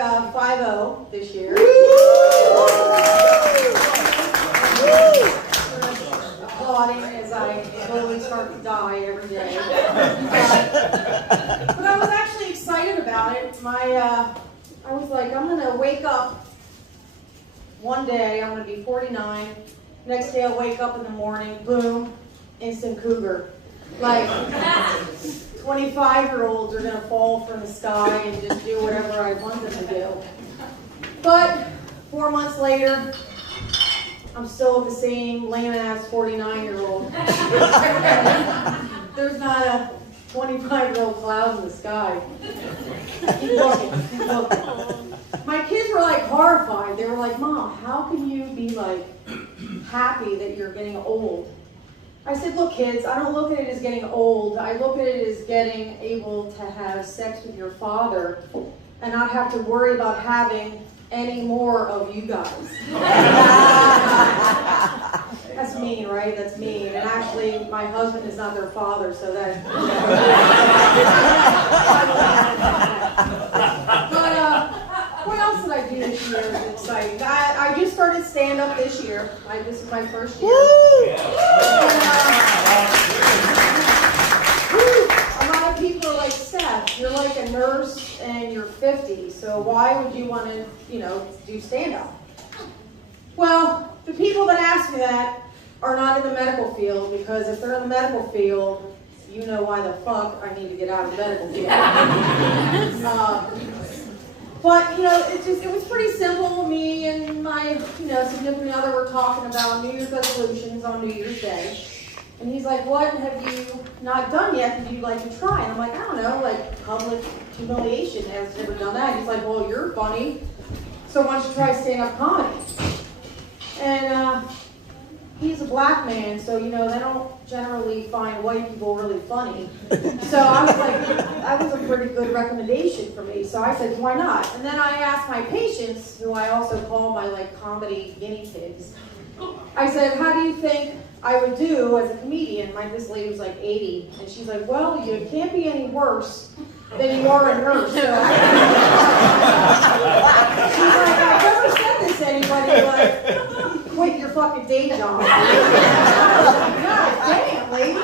5-0 this year. Applauding as I slowly start to die every day. But I was actually excited about it. I was like, I'm going to wake up one day, I'm going to be 49. Next day I'll wake up in the morning, boom, instant cougar. Like, 25-year-olds are going to fall from the sky and just do whatever I want them to do. But 4 months later, I'm still the same lame-ass 49-year-old. There's not a 25-year-old cloud in the sky. Keep looking, keep looking. My kids were like horrified. They were like, Mom, how can you be like happy that you're getting old? I said, look kids, I don't look at it as getting old. I look at it as getting able to have sex with your father and not have to worry about having any more of you guys. That's mean, right? That's mean. And actually, my husband is not their father, so that... But, what else did I do this year that's exciting? I just started stand-up this year. This is my first year. A lot of people are like, Steph, you're like a nurse and you're 50, so why would you want to, do stand-up? Well, the people that ask me that are not in the medical field, because if they're in the medical field, you know why the fuck I need to get out of the medical field. But, it was pretty simple. Me and my, significant other were talking about New Year's resolutions on New Year's Day. And he's like, what have you not done yet that you'd like to try? And I'm like, I don't know, like public humiliation. Has never done that. He's like, well, you're funny, so why don't you try stand-up comedy? And he's a black man, so, they don't generally find white people really funny. So I was like, that was a pretty good recommendation for me. So I said, why not? And then I asked my patients, who I also call my, comedy guinea pigs. I said, how do you think I would do as a comedian? This lady was like 80, and she's like, well, you can't be any worse than you are a nurse. So she's like, I've never said this to anybody, but quit your fucking day job. God damn, lady.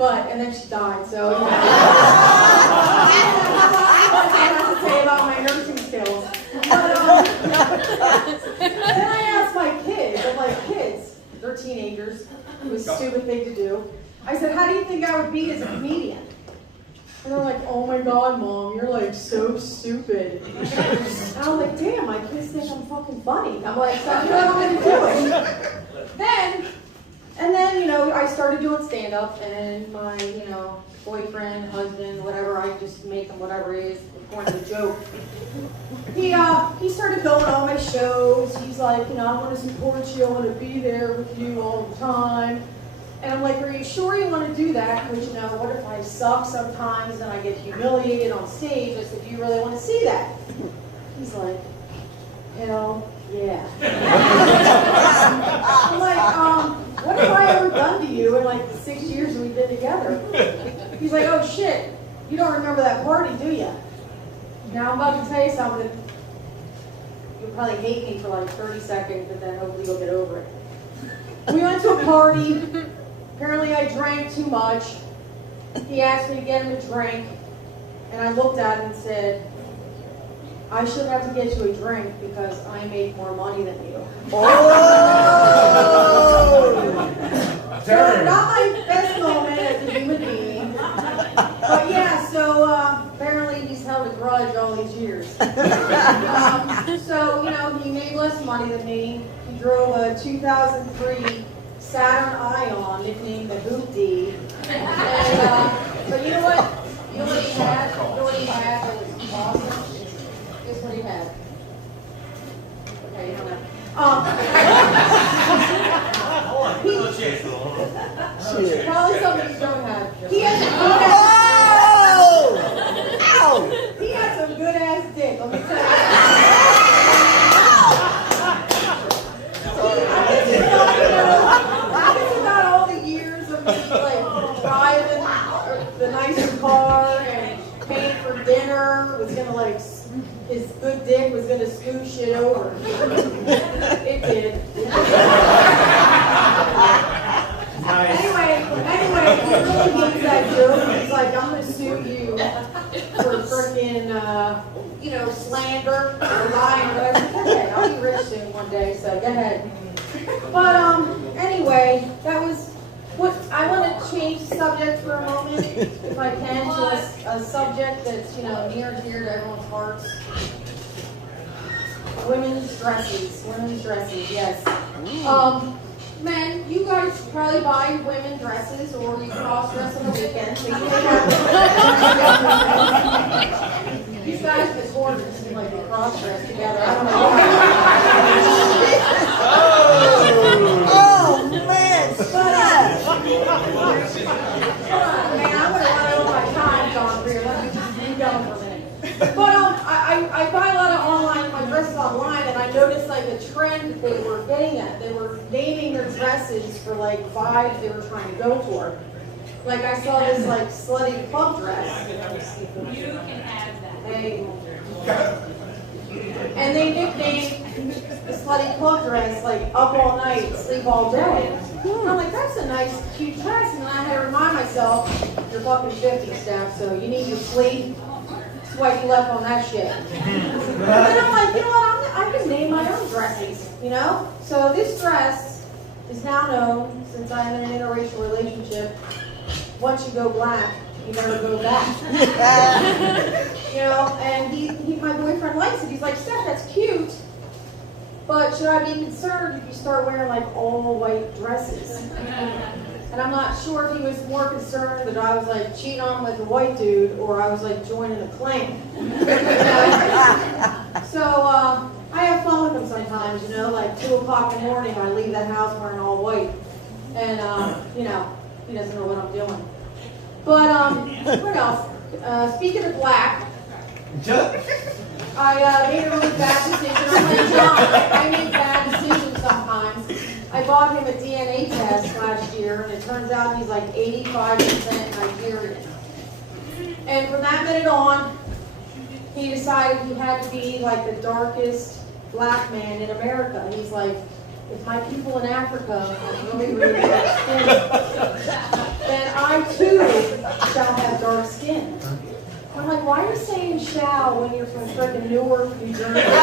And then she died, so, I have to say about my nursing skills. But, then I asked my kids, I'm like, kids, they're teenagers, it was a stupid thing to do. I said, how do you think I would be as a comedian? And they're like, oh my God, Mom, you're like so stupid. And I'm like, damn, my kids think I'm fucking funny. I'm like, so I'm going to do it. And then, I started doing stand-up, and my, boyfriend, husband, whatever, I just make him whatever he is, according to the joke. He started going to all my shows. He's like, I want to support you. I want to be there with you all the time. And I'm like, are you sure you want to do that? Because, what if I suck sometimes and I get humiliated on stage? I said, do you really want to see that? He's like, hell yeah. I'm like, what have I ever done to you in the 6 years we've been together? He's like, oh shit, you don't remember that party, do you? Now I'm about to tell you something. You'll probably hate me for 30 seconds, but then hopefully you'll get over it. We went to a party. Apparently I drank too much. He asked me to get him a drink, and I looked at him and said, I shouldn't have to get you a drink because I make more money than you. Oh! So not my best moment as a human being. But yeah, so apparently he's held a grudge all these years. So, he made less money than me. He drove a 2003 Saturn Ion, nicknamed the Hoopty. But you know what? You know what he had? You know what he had that was awesome? Guess what he had? Okay, you don't know. Probably something you don't have. He had some good ass. Ow! He had some good ass dick. Let me tell you. Driving the nicer car and paying for dinner, was gonna his good dick was going to smooth shit over. It did. Anyway, he really hates that joke. He's like, I'm going to sue you for freaking, slander or lying or whatever. Go ahead, I'll be rich soon one day, so go ahead. But, anyway, that was what I want to change the subject for a moment, if I can, to a subject that's, near and dear to everyone's hearts. Women's dresses, yes. Men, you guys probably buy women dresses, or you cross-dress on the weekend. So you may have these guys with gorgeous seem like they cross-dress together. I don't know. Oh man! Man, I'm gonna run over my time, John. Here, let me just be going for a minute. But I buy a lot of my dresses online, and I noticed like a trend that they were getting at. They were naming their dresses for like vibes they were trying to go for. Like I saw this like slutty club dress. You can have that. And they nicknamed the slutty club dress like up all night, sleep all day. And I'm like, that's a nice, cute dress. And then I had to remind myself, you're fucking 50, Steph, so you need to sleep. Swipe left on that shit. And then I'm like, you know what, I can name my own dresses, So this dress is now known, since I'm in an interracial relationship, once you go black, you never go back. And my boyfriend likes it. He's like, Steph, that's cute, but should I be concerned if you start wearing like all white dresses? And I'm not sure if he was more concerned that I was like cheating on him with a white dude, or I was like joining a clan. So I have fun with him sometimes, like 2 o'clock in the morning I leave the house wearing all white. And he doesn't know what I'm doing. But what else? Speaking of black, I made a really bad decision. I'm like John, I make bad decisions sometimes. I bought him a DNA test last year, and it turns out he's like 85% Nigerian. And from that minute on, he decided he had to be like the darkest black man in America. He's like, if my people in Africa are really, really dark skin, then I too shall have dark skin. I'm like, why are you saying shall when you're from freaking Newark, New Jersey? I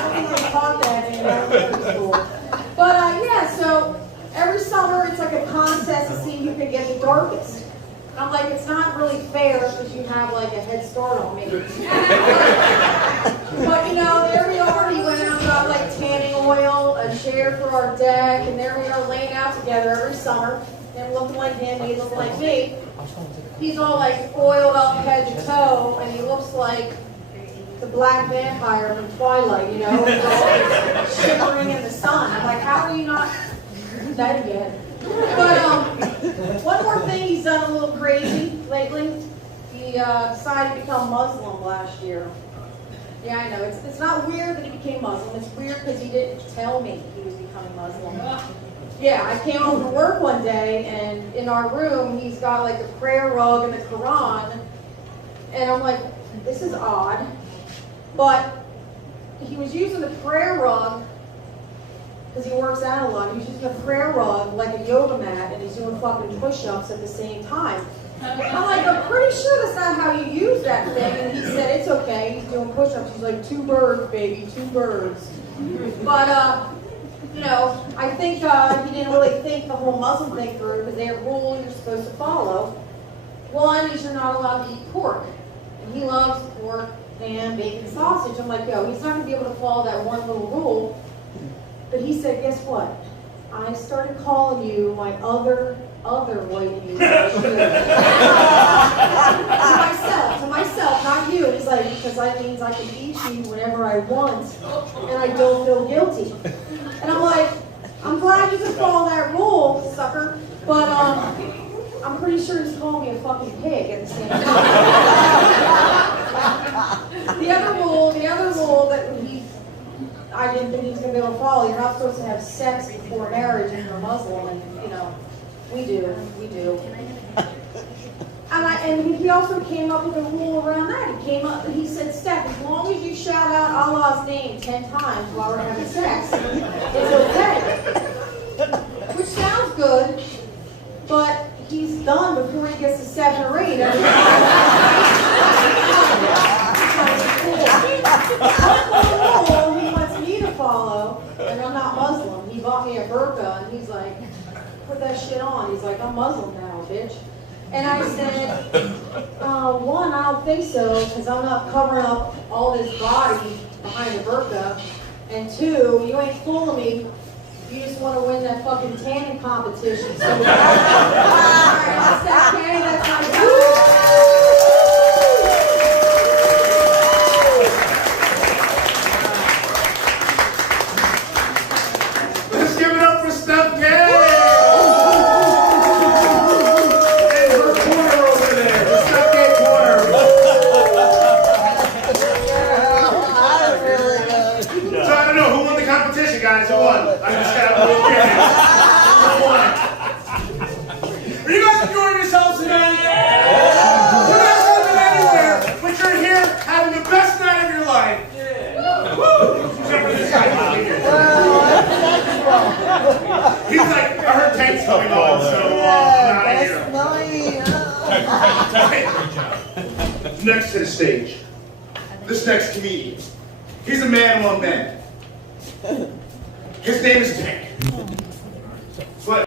don't think they taught that in elementary school. But so every summer it's like a contest to see who can get the darkest. And I'm like, it's not really fair because you have like a head start on me. But there we are. He went out and got like tanning oil, a chair for our deck, and there we are laying out together every summer. Him looking like him, me looking like me. He's all like oiled up head to toe, and he looks like the black vampire from Twilight, he's all shimmering in the sun. I'm like, how are you not dead yet? But one more thing, he's done a little crazy lately. He decided to become Muslim last year. Yeah, I know. It's not weird that he became Muslim. It's weird because he didn't tell me he was becoming Muslim. Yeah, I came home from work one day, and in our room, he's got like a prayer rug and the Quran. And I'm like, this is odd. But he was using the prayer rug, because he works out a lot, he was using a prayer rug like a yoga mat, and he's doing fucking push-ups at the same time. I'm like, I'm pretty sure that's not how you use that thing. And he said, it's okay, he's doing push-ups. He's like, 2 birds, baby, 2 birds. But, I think he didn't really think the whole Muslim thing through, because they have rules you're supposed to follow. One is you're not allowed to eat pork. And he loves pork, ham, bacon, sausage. I'm like, he's not going to be able to follow that one little rule. But he said, guess what? I started calling you my other white meat. to myself, not you. And he's like, because that means I can eat you whenever I want, and I don't feel guilty. And I'm like, I'm glad you can follow that rule, sucker. But I'm pretty sure he's calling me a fucking pig at the same time. The other rule that I didn't think he was going to be able to follow, you're not supposed to have sex before marriage if you're Muslim, and we do. And he he also came up with a rule around that. He said, Steph, as long as you shout out Allah's name 10 times while we're having sex, it's okay. Which sounds good, but he's done before he gets to 7 or 8. He wants me to follow, and I'm not Muslim. He bought me a burqa, and he's like, put that shit on. He's like, I'm Muslim now, bitch. And I said, one, I don't think so, because I'm not covering up all this body behind the burqa. And 2, you ain't fooling me. You just want to win that fucking tanning competition. So, alright, that's okay, that's my Let's give it up for Steph Gay! And her corner over there, the Steph Gay corner. So I don't know, who won the competition, guys? Who won? I just got a little curious. Who won? Are you guys enjoying yourselves tonight? You guys haven't been anywhere, but you're here having the best night of your life. Woo! Except for this guy here. He's like, I heard tanks coming on, so I'm out of here. Next to the stage, this next comedian. He's a man among men. His name is Tank. But